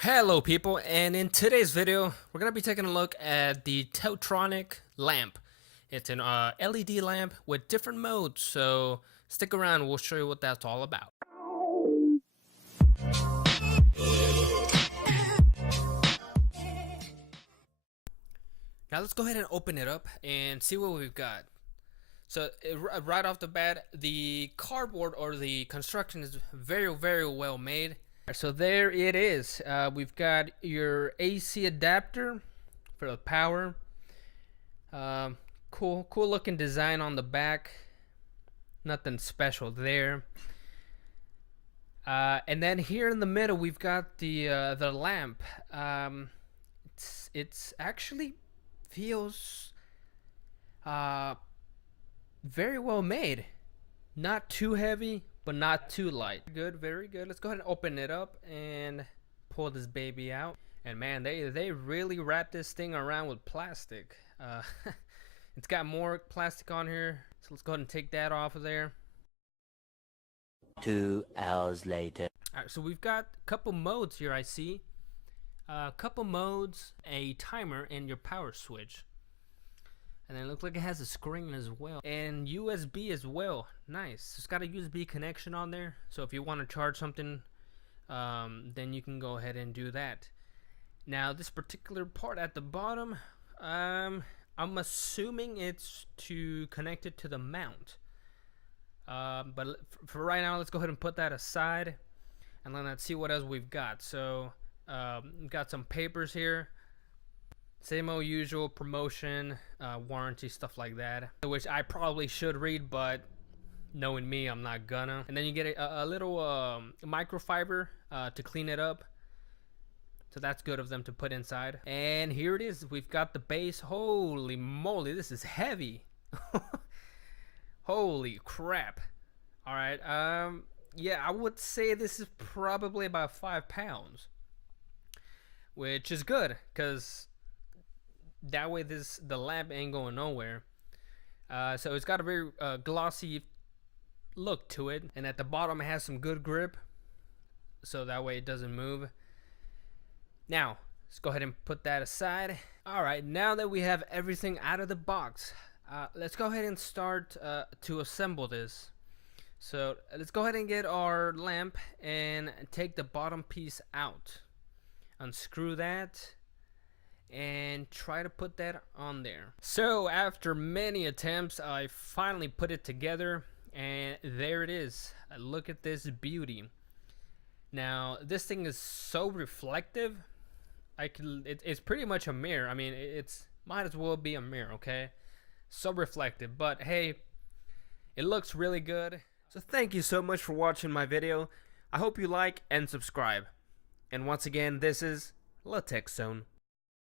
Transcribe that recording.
Hello people, and in today's video we're going to be taking a look at the Teltronic lamp. It's an LED lamp with different modes, so stick around, we'll show you what that's all about. Now let's go ahead and open it up and see what we've got. So right off the bat, the cardboard or the construction is very well made. So there it is. We've got your AC adapter for the power. Cool looking design on the back. Nothing special there. And then here in the middle, we've got the lamp. It's actually feels very well made. Not too heavy, but not too light. Good, very good. Let's go ahead and open it up and pull this baby out. And man, they really wrap this thing around with plastic. It's got more plastic on here, so let's go ahead and take that off of there. 2 hours later. Alright, so we've got a couple modes here, I see. A couple modes, a timer, and your power switch. And then it looks like it has a screen as well. And USB as well. Nice. It's got a USB connection on there. So if you want to charge something, then you can go ahead and do that. Now this particular part at the bottom, I'm assuming it's to connect it to the mount. But for right now, let's go ahead and put that aside. And then let's see what else we've got. So we've got some papers here. Same old usual promotion, warranty, stuff like that, which I probably should read, but knowing me, I'm not gonna. And then you get a little microfiber to clean it up, so that's good of them to put inside. And here it is. We've got the base. Holy moly, this is heavy. Holy crap. All right, yeah, I would say this is probably about 5 pounds, which is good because that way the lamp ain't going nowhere. So it's got a very glossy look to it, and at the bottom it has some good grip, so that way it doesn't move. Now let's go ahead and put that aside. All right, now that we have everything out of the box, let's go ahead and start to assemble this. So let's go ahead and get our lamp and take the bottom piece out, unscrew that, and try to put that on there. So after many attempts, I finally put it together, and there it is. Look at this beauty. Now this thing is so reflective. It's pretty much a mirror. I mean, it's might as well be a mirror, okay? So reflective, but hey, it looks really good. So thank you so much for watching my video. I hope you like and subscribe. And once again, this is La Tech Zone.